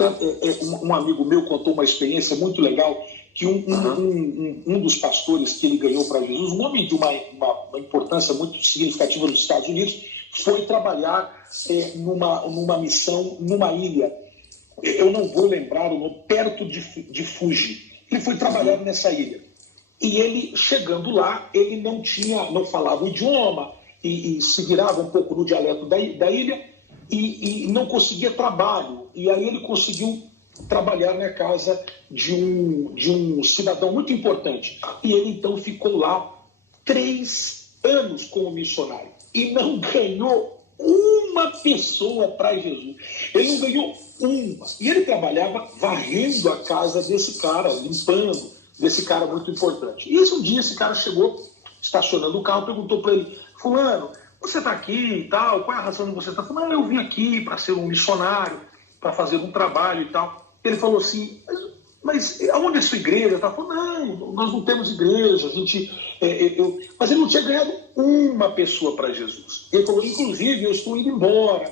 um amigo meu contou uma experiência muito legal, que um dos pastores que ele ganhou para Jesus, um homem de uma importância muito significativa nos Estados Unidos, foi trabalhar numa missão numa ilha. Eu não vou lembrar o nome, perto de Fuji. Ele foi trabalhar nessa ilha. E ele, chegando lá, ele não falava o idioma e se virava um pouco no dialeto da ilha e não conseguia trabalho. E aí ele conseguiu trabalhar na casa de um cidadão muito importante. E ele, então, ficou lá 3 anos como missionário e não ganhou uma pessoa para Jesus. Ele não ganhou uma. E ele trabalhava varrendo a casa desse cara, limpando, desse cara muito importante. E um dia esse cara chegou, estacionando o carro, perguntou para ele, fulano, você está aqui e tal, qual é a razão de você estar? Falei, eu vim aqui para ser um missionário, para fazer um trabalho e tal. Ele falou assim, mas aonde é a sua igreja? Ele falou, não, nós não temos igreja, a gente... Mas ele não tinha ganhado uma pessoa para Jesus. Ele falou, inclusive, eu estou indo embora,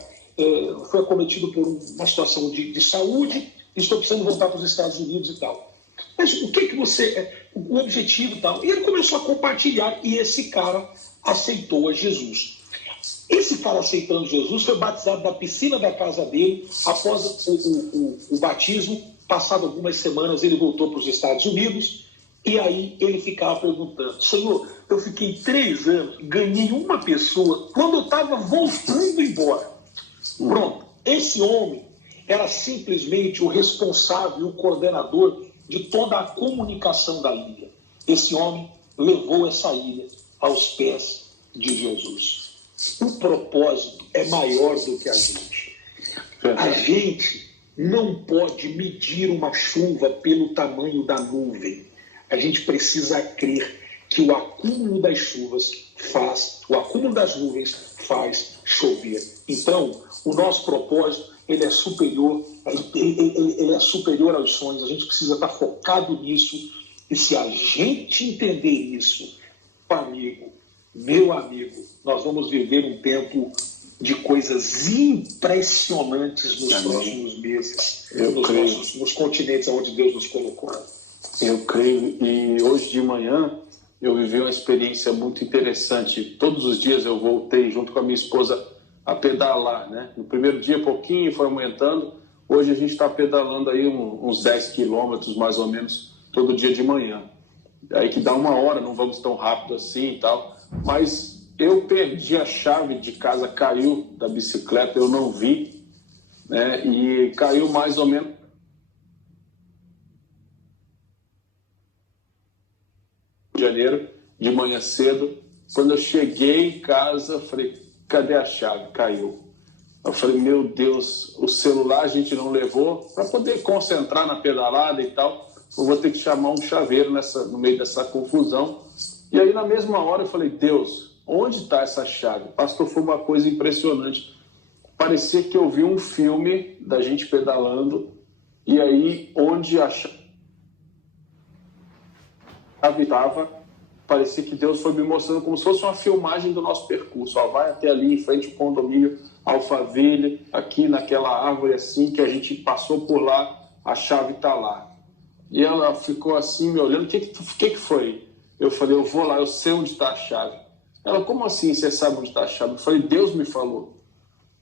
foi acometido por uma situação de saúde, estou precisando voltar para os Estados Unidos e tal. Mas o que você... O objetivo e tal... E ele começou a compartilhar e esse cara aceitou a Jesus. Esse cara aceitando Jesus foi batizado na piscina da casa dele. Após o batismo, passado algumas semanas, ele voltou para os Estados Unidos e aí ele ficava perguntando, Senhor, eu fiquei 3 anos, ganhei uma pessoa quando eu estava voltando embora. Pronto, esse homem era simplesmente o responsável, o coordenador de toda a comunicação da ilha. Esse homem levou essa ilha aos pés de Jesus. O propósito é maior do que a gente. A gente não pode medir uma chuva pelo tamanho da nuvem. A gente precisa crer que o acúmulo das chuvas o acúmulo das nuvens faz chover. Então, o nosso propósito ele é superior aos sonhos. A gente precisa estar focado nisso. E se a gente entender isso, meu amigo, nós vamos viver um tempo de coisas impressionantes nos próximos meses, nos continentes onde Deus nos colocou. Eu creio. E hoje de manhã eu vivi uma experiência muito interessante. Todos os dias eu voltei junto com a minha esposa a pedalar, né? No primeiro dia pouquinho, foi aumentando. Hoje a gente está pedalando aí uns 10 quilômetros, mais ou menos, todo dia de manhã. Aí que dá 1 hora, não vamos tão rápido assim e tal. Mas eu perdi a chave de casa, caiu da bicicleta, eu não vi, né? E caiu mais ou menos de janeiro, de manhã cedo. Quando eu cheguei em casa, eu falei, cadê a chave? Caiu. Eu falei, meu Deus, o celular a gente não levou para poder concentrar na pedalada e tal. Eu vou ter que chamar um chaveiro no meio dessa confusão. E aí, na mesma hora, eu falei, Deus, onde está essa chave? Pastor, foi uma coisa impressionante. Parecia que eu vi um filme da gente pedalando, e aí, onde a chave estava, parecia que Deus foi me mostrando como se fosse uma filmagem do nosso percurso. Ó, vai até ali, em frente ao condomínio Alphaville, aqui naquela árvore assim, que a gente passou por lá, a chave está lá. E ela ficou assim, me olhando, o que foi? Eu falei, eu vou lá, eu sei onde está a chave. Ela, como assim você sabe onde está a chave? Eu falei, Deus me falou.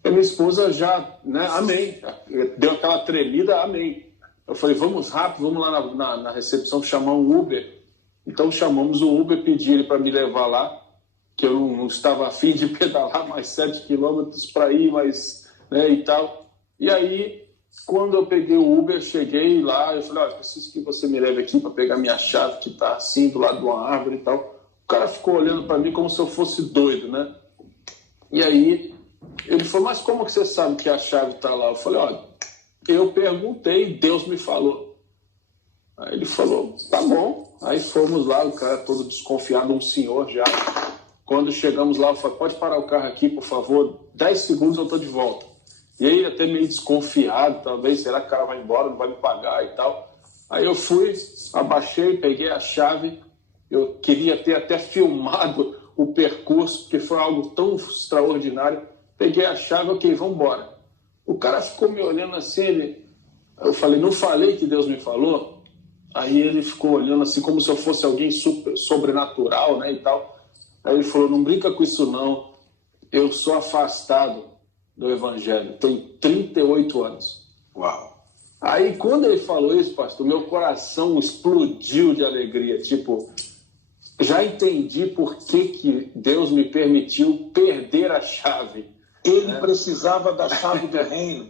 E minha esposa já, né, amém. Deu aquela tremida, amém. Eu falei, vamos rápido, vamos lá na recepção chamar um Uber. Então chamamos o Uber, pedi ele para me levar lá, que eu não estava afim de pedalar mais 7 quilômetros para ir, mas, né, e tal. E aí, quando eu peguei o Uber, cheguei lá, eu falei, preciso que você me leve aqui para pegar minha chave, que está assim, do lado de uma árvore e tal. O cara ficou olhando para mim como se eu fosse doido, né? E aí, ele falou, mas como que você sabe que a chave está lá? Eu falei, eu perguntei, Deus me falou. Aí ele falou, tá bom. Aí fomos lá, o cara todo desconfiado, um senhor já. Quando chegamos lá, eu falei, pode parar o carro aqui, por favor, 10 segundos eu estou de volta. E aí, até meio desconfiado, talvez, será que o cara vai embora, não vai me pagar e tal. Aí eu fui, abaixei, peguei a chave, eu queria ter até filmado o percurso, porque foi algo tão extraordinário. Peguei a chave, ok, vamos embora. O cara ficou me olhando assim, eu falei, não falei que Deus me falou? Aí ele ficou olhando assim, como se eu fosse alguém sobrenatural, né, e tal. Aí ele falou, não brinca com isso não, eu sou afastado do Evangelho, tenho 38 anos. Uau! Aí quando ele falou isso, pastor, meu coração explodiu de alegria, tipo, já entendi por que Deus me permitiu perder a chave. Ele precisava da chave do reino.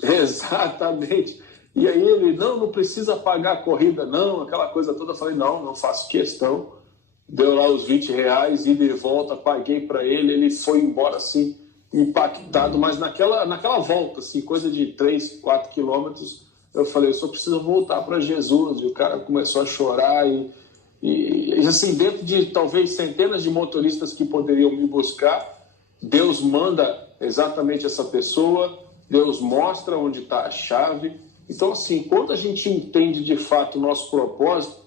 Exatamente. E aí ele, não precisa pagar a corrida, não, aquela coisa toda. Eu falei, não faço questão. Deu lá os R$20, ida e volta, paguei para ele, ele foi embora assim, impactado, mas naquela volta, assim, coisa de 3, 4 quilômetros, eu falei, eu só preciso voltar para Jesus. E o cara começou a chorar e assim, dentro de talvez centenas de motoristas que poderiam me buscar, Deus manda exatamente essa pessoa, Deus mostra onde está a chave. Então, assim, quando a gente entende de fato o nosso propósito,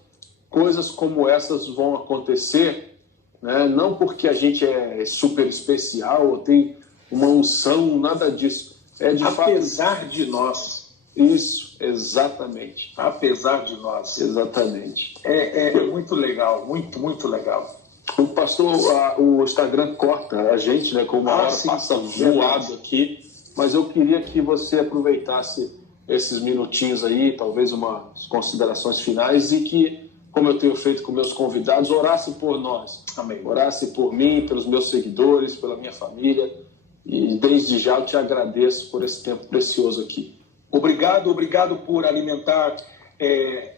coisas como essas vão acontecer, né? Não porque a gente é super especial ou tem uma unção, nada disso. É de apesar de nós. Isso, exatamente. Apesar de nós. Exatamente. É muito legal, muito legal. O pastor, o Instagram corta a gente, né? Como a hora passa voado aqui, mas eu queria que você aproveitasse esses minutinhos aí, talvez umas considerações finais, e que, como eu tenho feito com meus convidados, orasse por nós. Amém. Orasse por mim, pelos meus seguidores, pela minha família, e desde já eu te agradeço por esse tempo precioso aqui. Obrigado por alimentar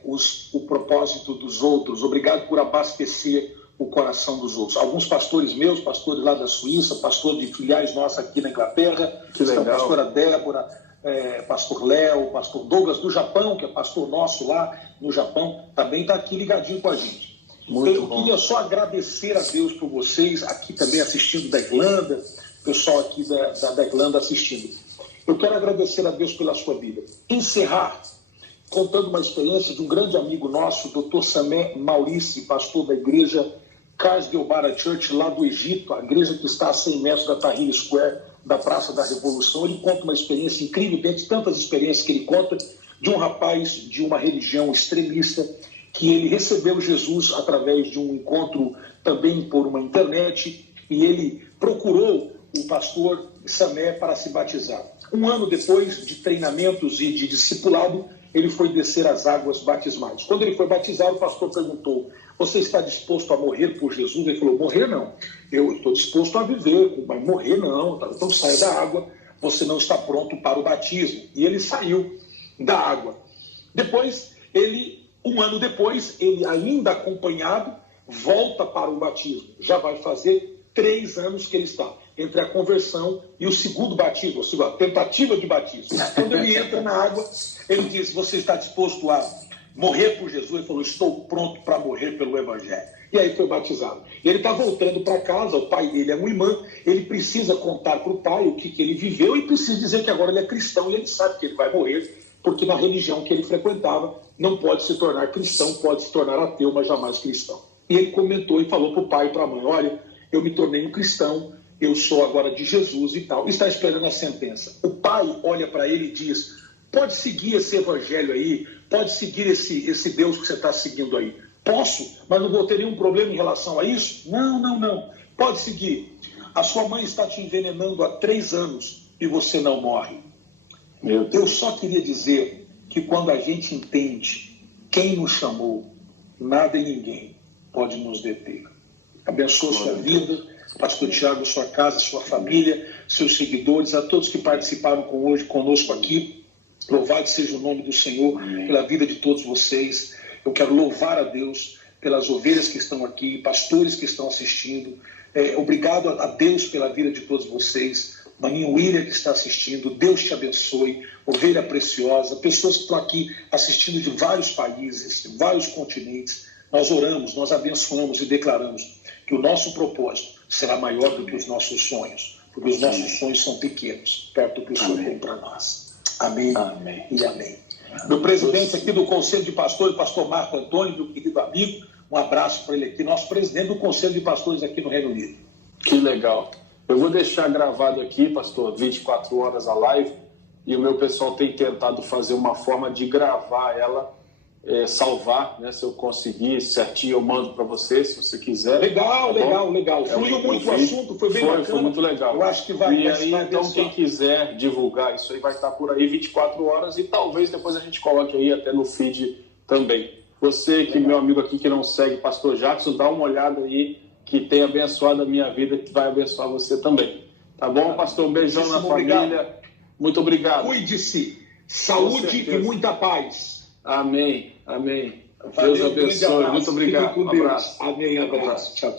o propósito dos outros, obrigado por abastecer o coração dos outros. Alguns pastores meus, pastores lá da Suíça, pastor de filiais nossas aqui na Inglaterra, que legal. A pastora Débora, pastor Léo, pastor Douglas do Japão, que é pastor nosso lá no Japão, também está aqui ligadinho com a gente. Eu queria só agradecer a Deus por vocês, aqui também assistindo da Irlanda, o pessoal aqui da Irlanda assistindo. Eu quero agradecer a Deus pela sua vida. Encerrar contando uma experiência de um grande amigo nosso, Dr. Samé Maurici, pastor da igreja Kasdelbara Church, lá do Egito, a igreja que está a 100 metros da Tahrir Square, da Praça da Revolução. Ele conta uma experiência incrível, dentre tantas experiências que ele conta, de um rapaz de uma religião extremista, que ele recebeu Jesus através de um encontro também por uma internet, e ele procurou o pastor Samé para se batizar. Um ano depois de treinamentos e de discipulado, ele foi descer as águas batismais. Quando ele foi batizado, o pastor perguntou: você está disposto a morrer por Jesus? Ele falou: morrer não, eu estou disposto a viver, mas morrer não, então saia da água, você não está pronto para o batismo. E ele saiu da água. Depois, um ano depois, ele ainda acompanhado, volta para o batismo. Já vai fazer 3 anos que ele está entre a conversão e o segundo batismo, ou seja, a tentativa de batismo. Quando ele entra na água, ele diz: você está disposto a morrer por Jesus? Ele falou: estou pronto para morrer pelo Evangelho. E aí foi batizado. E ele está voltando para casa, o pai dele é um imã, ele precisa contar para o pai o que ele viveu e precisa dizer que agora ele é cristão e ele sabe que ele vai morrer, porque na religião que ele frequentava não pode se tornar cristão, pode se tornar ateu, mas jamais cristão. E ele comentou e falou para o pai e para a mãe: olha, eu me tornei um cristão, eu sou agora de Jesus e tal. Está esperando a sentença. O pai olha para ele e diz: pode seguir esse evangelho aí, pode seguir esse Deus que você está seguindo aí. Posso, mas não vou ter nenhum problema em relação a isso? Não. Pode seguir. A sua mãe está te envenenando há 3 anos e você não morre. Eu só queria dizer que quando a gente entende quem nos chamou, nada e ninguém pode nos deter. Abençoa sua vida, pastor Tiago, sua casa, sua família, seus seguidores, a todos que participaram conosco aqui. Louvado seja o nome do Senhor pela vida de todos vocês. Eu quero louvar a Deus pelas ovelhas que estão aqui, pastores que estão assistindo. Obrigado a Deus pela vida de todos vocês. Maninho William que está assistindo, Deus te abençoe. Ovelha preciosa, pessoas que estão aqui assistindo de vários países, de vários continentes. Nós oramos, nós abençoamos e declaramos que o nosso propósito será maior do que os nossos sonhos, porque os nossos sonhos são pequenos, perto do que o Senhor tem para nós. Amém e amém. Meu presidente aqui do Conselho de Pastores, pastor Marco Antônio, meu querido amigo, um abraço para ele aqui, nosso presidente do Conselho de Pastores aqui no Reino Unido. Que legal. Eu vou deixar gravado aqui, pastor, 24 horas a live, e o meu pessoal tem tentado fazer uma forma de gravar ela, salvar, né? Se eu conseguir certinho, eu mando para você, se você quiser. Legal. Fluiu muito o assunto, foi bem bacana. Foi muito legal. Eu acho que vai. E aí, então, quem quiser divulgar isso aí vai estar por aí 24 horas e talvez depois a gente coloque aí até no feed também. Você, que meu amigo aqui que não segue pastor Jackson, dá uma olhada aí, que tem abençoado a minha vida, que vai abençoar você também. Tá bom, pastor? Um beijão na família. Obrigado. Muito obrigado. Cuide-se. Saúde e muita paz. Amém. Valeu, Deus abençoe. Muito obrigado. Um abraço. Amém, abraço. Tchau.